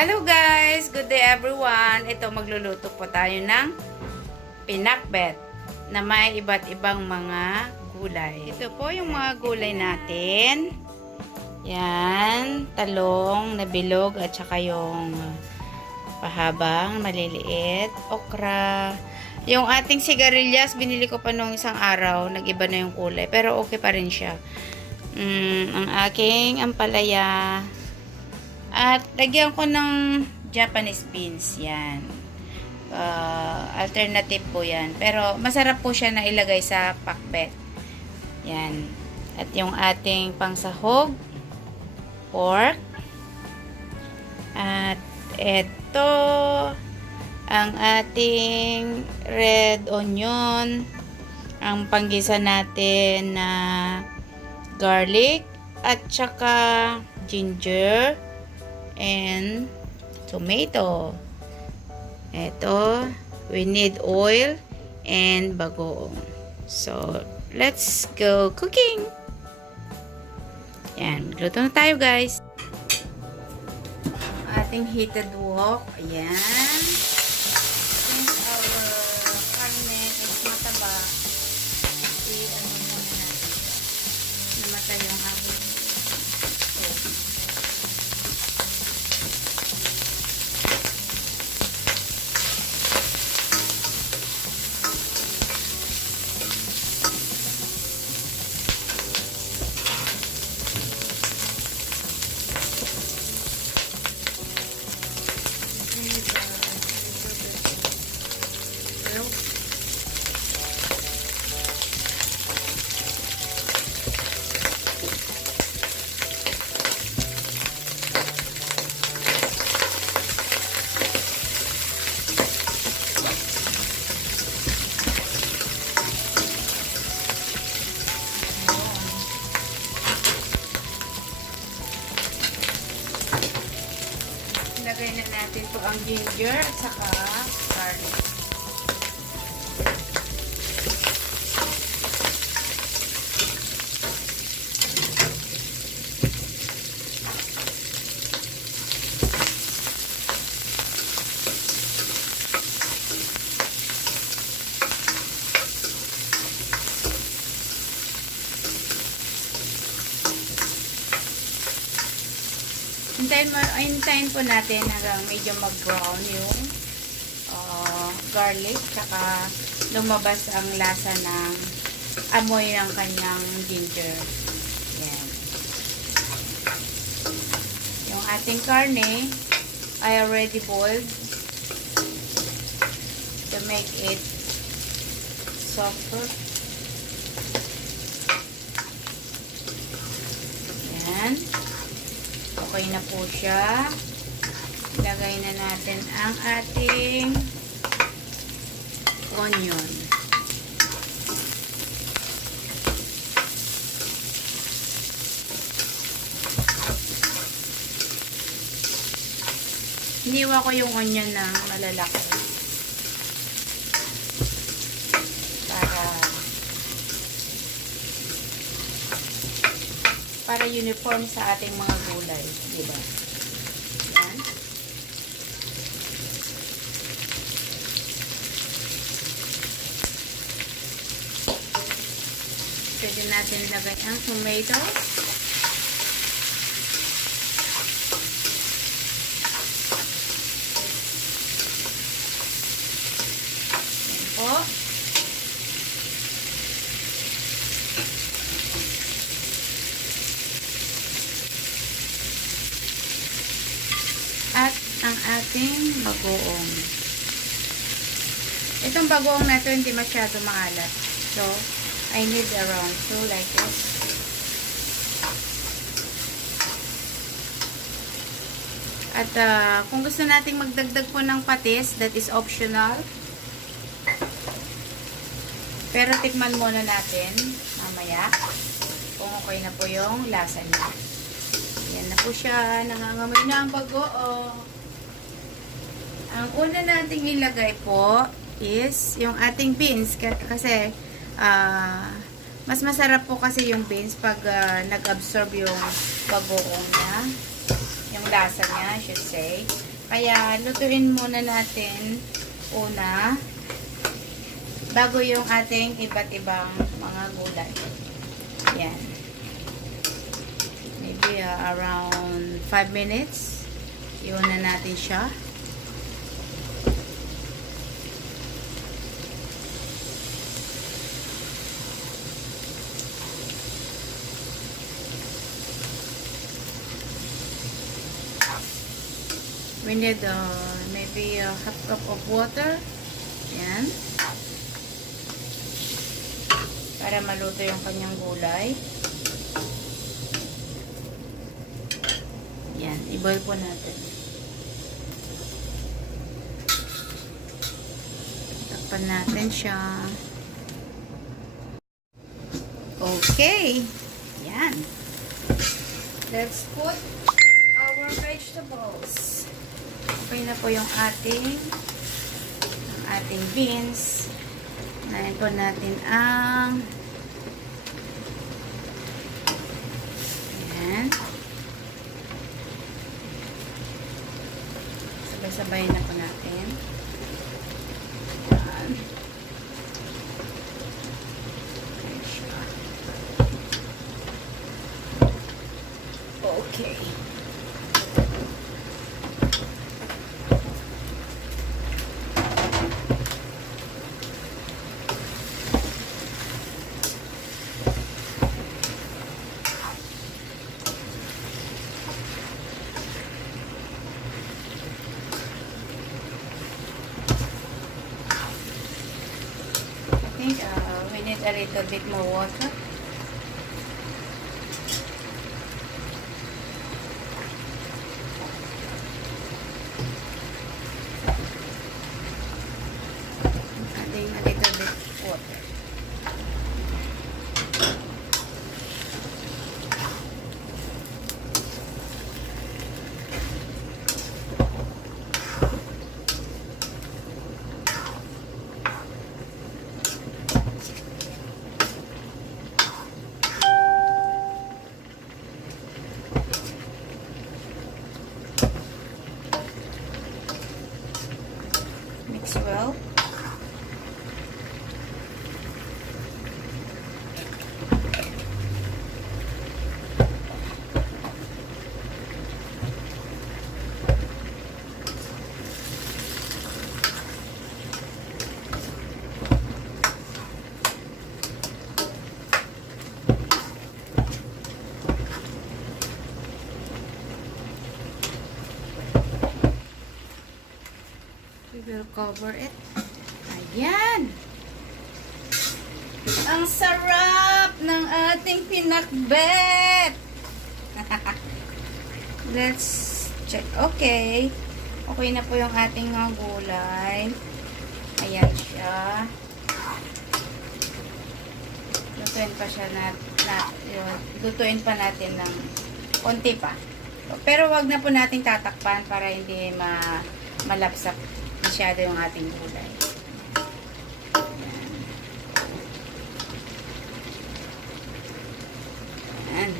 Hello guys! Good day everyone! Ito magluluto po tayo ng pinakbet na may iba't ibang mga gulay. Ito po yung mga gulay natin. Yan, talong na bilog at saka yung pahabang, maliliit, okra. Yung ating sigarilyas, binili ko pa nung isang araw, nag-iba na yung kulay, pero okay pa rin siya. Ang aking ampalaya. At lagyan ko ng Japanese beans. Yan. Alternative po yan. Pero masarap po siya na ilagay sa pakbet. Yan. At yung ating pangsahog. Pork. At ito. Ang ating red onion. Ang panggisa natin na garlic. At saka ginger. And tomato. Ito, we need oil and bagoong. So, let's go cooking. Yan, luto na tayo guys. Ating heated wok. Ayan. Since our karne is mataba, ano muna natin. Namatay yung ating ilagay na natin po ang ginger at saka garlic. Hintayin po natin hanggang medyo mag-brown yung garlic, tsaka lumabas ang lasa ng amoy ng kanyang ginger. Yan. Yung ating karne, I already boiled to make it softer. Yan. Okay na po siya. Ilagay na natin ang ating onion. Hiniwa ko yung onion na malalaki. Para uniform sa ating mga gulay, di ba? Yan. Pwede natin ilagay ang tomatoes. Yan po. At ang ating bagoong. Itong bagoong na ito hindi masyado maalat. So, I need around 2 like this. At kung gusto nating magdagdag po ng patis, that is optional. Pero tikman muna natin mamaya kung okay na po yung lasa niya. Yan na po siya. Nangangamoy na ang bagoong. Ang una nating ilagay po is yung ating beans. Kasi mas masarap po kasi yung beans pag nag-absorb yung bagoong niya. Yung lasa niya, I should say. Kaya lutuin muna natin una bago yung ating iba't ibang mga gulay. Yan. Maybe around 5 minutes. Iwan na natin siya. We need maybe a half cup of water. Yan. Para maluto yung kanyang gulay. Yan. I-boil po natin. Takpan natin siya. Okay. Yan. Let's put our vegetables. Okay na po yung ating beans. Unahin po natin ang ayan. Sabay-sabay na po natin. Ayan. Ayan siya. Okay. I think we need a little bit more water. Adding a little bit water. Mix well. We will cover it. Ayan! Ang sarap ng ating pinakbet! Let's check. Okay. Okay na po yung ating mga gulay. Ayan siya. Lutuin pa siya lutuin pa natin ng konti pa. Pero wag na po nating tatakpan para hindi malapsak masyado yung ating gulay. Ayan.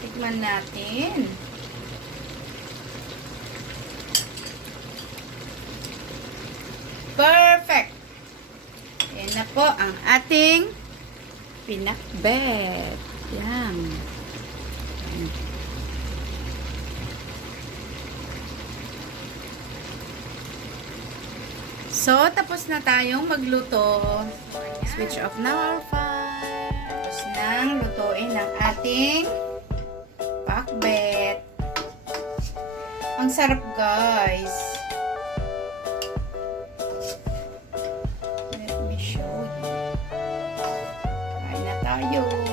Tikman natin. Perfect! Ayan na po ang ating pinakbet. Yan. So, tapos na tayong magluto. Switch off na our fire. Tapos nang lutuin ang ating pakbet. Ang sarap, guys. Let me show you. Kain na tayo.